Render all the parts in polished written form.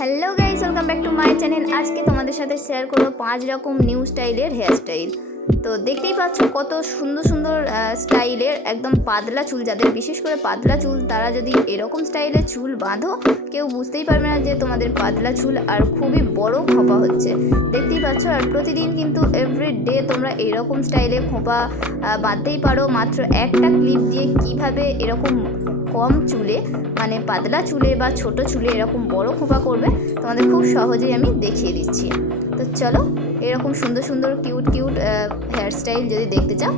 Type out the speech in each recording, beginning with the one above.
Hello guys, welcome back to my channel. আজকে তোমাদের সাথে শেয়ার করবো 5 রকম নিউ স্টাইলের হেয়ার স্টাইল। তো দেখতেই পাচ্ছ কত সুন্দর সুন্দর স্টাইলের একদম পাতলা চুল, যাদের বিশেষ করে পাতলা চুল তারা যদি এরকম স্টাইলের চুল বাঁধো কেউ বুঝতেই পারবে না যে তোমাদের পাতলা চুল, আর খুবই বড় খোঁপা হচ্ছে দেখতেই পাচ্ছ। আর প্রতিদিন কিন্তু এভরিডে তোমরা এরকম স্টাইলে খোঁপা বাঁধতেই পারো মাত্র একটা ক্লিপ দিয়ে। কিভাবে এরকম কম চুলে মানে পাতলা চুলে বা ছোট চুলে এরকম বড় খোঁপা করবে তোমাদের খুব সহজেই আমি দেখিয়ে দিচ্ছি। তো চলো, এরকম সুন্দর সুন্দর কিউট হেয়ার স্টাইল যদি দেখতে চাও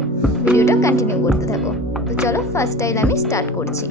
ভিডিওটা কন্টিনিউ করতে থাকো। তো চলো, ফার্স্ট স্টাইল আমি স্টার্ট করছি।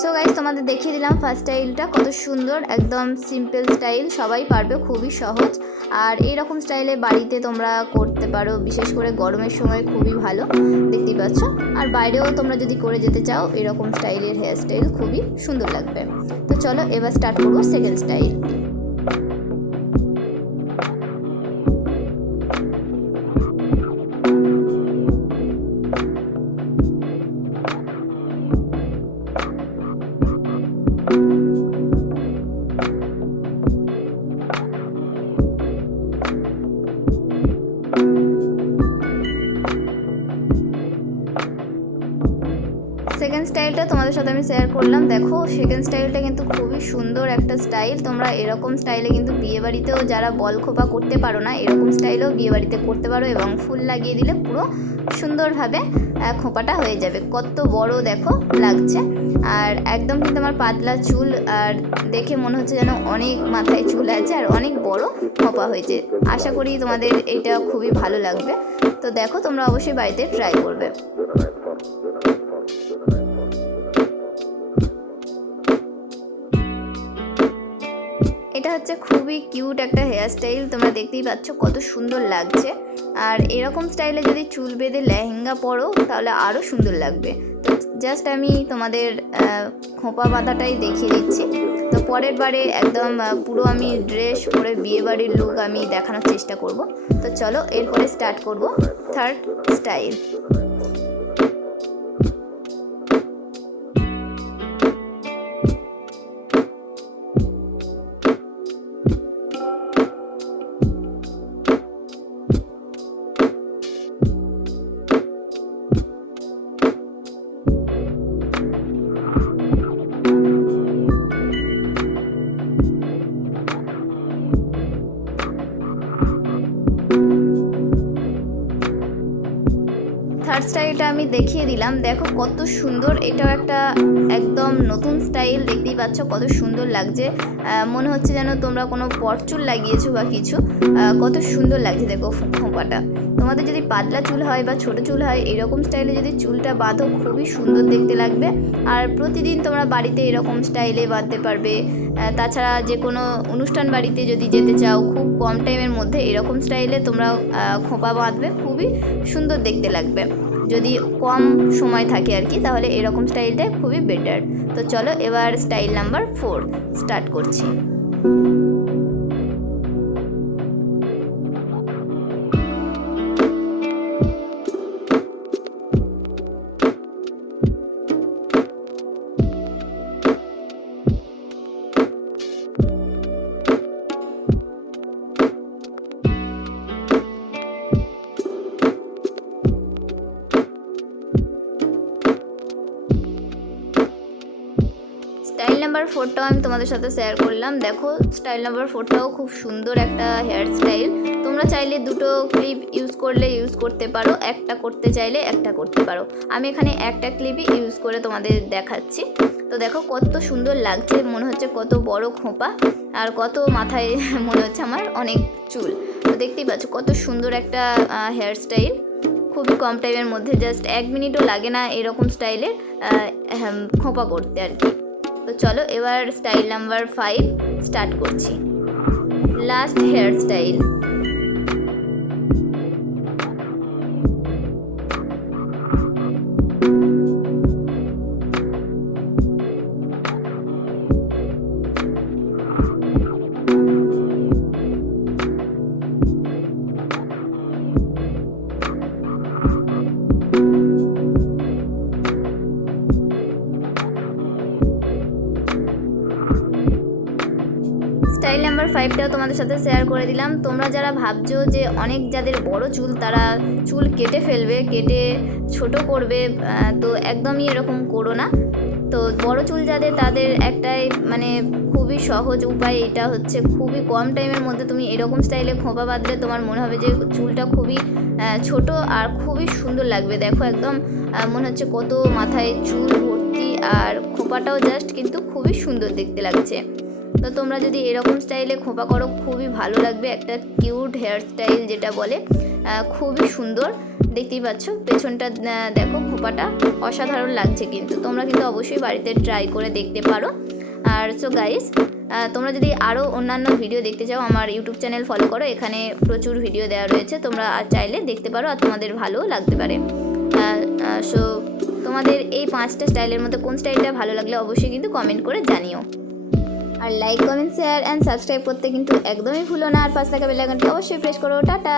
সো গাইস, তোমাদের দেখিয়ে দিলাম ফার্স্ট স্টাইলটা কত সুন্দর, একদম সিম্পল স্টাইল, সবাই পারবে, খুবই সহজ। আর এইরকম স্টাইলে বাড়িতে তোমরা করতে পারো, বিশেষ করে গরমের সময় খুবই ভালো, দেখতেই পাচ্ছ। আর বাইরেও তোমরা যদি করে যেতে চাও এরকম স্টাইলের হেয়ার স্টাইল খুবই সুন্দর লাগবে। তো চলো এবার স্টার্ট করবো সেকেন্ড স্টাইল। সেকেন্ড স্টাইলটা তোমাদের সাথে আমি শেয়ার করলাম। দেখো, সেকেন্ড স্টাইলটা কিন্তু খুবই সুন্দর একটা স্টাইল। তোমরা এরকম স্টাইলে কিন্তু বিয়েবাড়িতেও যারা বল খোপা করতে পারো না, এরকম স্টাইলেও বিয়েবাড়িতে করতে পারো এবং ফুল লাগিয়ে দিলে পুরো সুন্দরভাবে খোপাটা হয়ে যাবে। কত বড় দেখো লাগছে, আর একদম কিন্তু আমার পাতলা চুল, আর দেখে মনে হচ্ছে যেন অনেক মাথায় চুল আছে আর অনেক বড় খোপা হয়েছে। আশা করি তোমাদের এটা খুবই ভালো লাগবে। তো দেখো, তোমরা অবশ্যই বাড়িতে ট্রাই করবে। এটা হচ্ছে খুবই কিউট একটা হেয়ার স্টাইল, তোমরা দেখতেই পাচ্ছ কত সুন্দর লাগছে। আর এরকম স্টাইলে যদি চুল বেঁধে লেহেঙ্গা পরো তাহলে আরও সুন্দর লাগবে। তো জাস্ট আমি তোমাদের খোঁপা বাঁধাটাই দেখিয়ে দিচ্ছি। তো পরের বারে একদম পুরো আমি ড্রেস পরে বিয়েবাড়ির লুক আমি দেখানোর চেষ্টা করব। তো চলো এরপরে স্টার্ট করব থার্ড স্টাইল। থার্ড স্টাইলটা আমি দেখিয়ে দিলাম। দেখো কত সুন্দর, এটাও একটা একদম নতুন স্টাইল, দেখতেই পাচ্ছ কত সুন্দর লাগছে। মনে হচ্ছে যেন তোমরা কোনো পরচুল লাগিয়েছো বা কিছু, কত সুন্দর লাগছে দেখো খোঁপাটা। তোমাদের যদি পাতলা চুল হয় বা ছোটো চুল হয়, এরকম স্টাইলে যদি চুলটা বাঁধো খুবই সুন্দর দেখতে লাগবে। আর প্রতিদিন তোমরা বাড়িতে এরকম স্টাইলে বাঁধতে পারবে। তাছাড়া যে কোনো অনুষ্ঠান বাড়িতে যদি যেতে চাও খুব কম টাইমের মধ্যে এরকম স্টাইলে তোমরা খোঁপা বাঁধবে, খুবই সুন্দর দেখতে লাগবে। যদি কম সময় থাকে আর কি, তাহলে এরকম স্টাইলটা খুবই বেটার। তো চলো এবার স্টাইল নাম্বার 4 স্টার্ট করছি। 4টাও আমি তোমাদের সাথে শেয়ার করলাম। দেখো স্টাইল নাম্বার 4টাও খুব সুন্দর একটা হেয়ার স্টাইল। তোমরা চাইলে দুটো ক্লিপ ইউজ করলে ইউজ করতে পারো, একটা করতে চাইলে একটা করতে পারো। আমি এখানে একটা ক্লিপই ইউজ করে তোমাদের দেখাচ্ছি। তো দেখো কত সুন্দর লাগছে, মনে হচ্ছে কত বড় খোঁপা, আর কত মাথায় মনে হচ্ছে আমার অনেক চুল। তো দেখতেই পাচ্ছ কত সুন্দর একটা হেয়ার স্টাইল, খুবই কম টাইমের মধ্যে, জাস্ট 1 মিনিটও লাগে না এরকম স্টাইলের খোঁপা করতে আর কি। তো চলো এবার স্টাইল নাম্বার 5 স্টার্ট করছি, last hairstyle. Style number 5টাও তোমাদের সাথে শেয়ার করে দিলাম। তোমরা যারা ভাবছো যে অনেক যাদের বড় চুল তারা চুল কেটে ফেলবে, কেটে ছোট করবে, তো একদমই এরকম করো না। তো বড় চুল যাদের তাদের একটাই মানে খুবই সহজ উপায়, এটা হচ্ছে খুবই কম টাইমের মধ্যে তুমি এরকম স্টাইলে খোঁপা বাঁধলে তোমার মনে হবে যে চুলটা খুবই ছোট আর খুবই সুন্দর লাগবে। দেখো একদম মনে হচ্ছে কত মাথায় চুল ভর্তি, আর খোঁপাটাও জাস্ট কিন্তু খুবই সুন্দর দেখতে লাগছে। তো তোমরা যদি এরকম স্টাইলে খোঁপা করো খুবই ভালো লাগবে, একটা কিউট হেয়ার স্টাইল যেটা বলে, খুবই সুন্দর। দেখতেই পাচ্ছ পেছনটা দেখো, খোঁপাটা অসাধারণ লাগছে, কিন্তু তোমরা কিন্তু অবশ্যই বাড়িতে ট্রাই করে দেখতে পারো। আর সো গাইস, তোমরা যদি আরও অন্যান্য ভিডিও দেখতে চাও আমার ইউটিউব চ্যানেল ফলো করো, এখানে প্রচুর ভিডিও দেওয়া রয়েছে, তোমরা চাইলে দেখতে পারো আর তোমাদের ভালোও লাগতে পারে। সো তোমাদের এই 5টা স্টাইলের মধ্যে কোন স্টাইলটা ভালো লাগলে অবশ্যই কিন্তু কমেন্ট করে জানিও। আর like, comment, share and subscribe করতে কিন্তু একদমই ভুলো না, আর পাশে থাকা বেল আইকনটি অবশ্যই প্রেস করো। টাটা।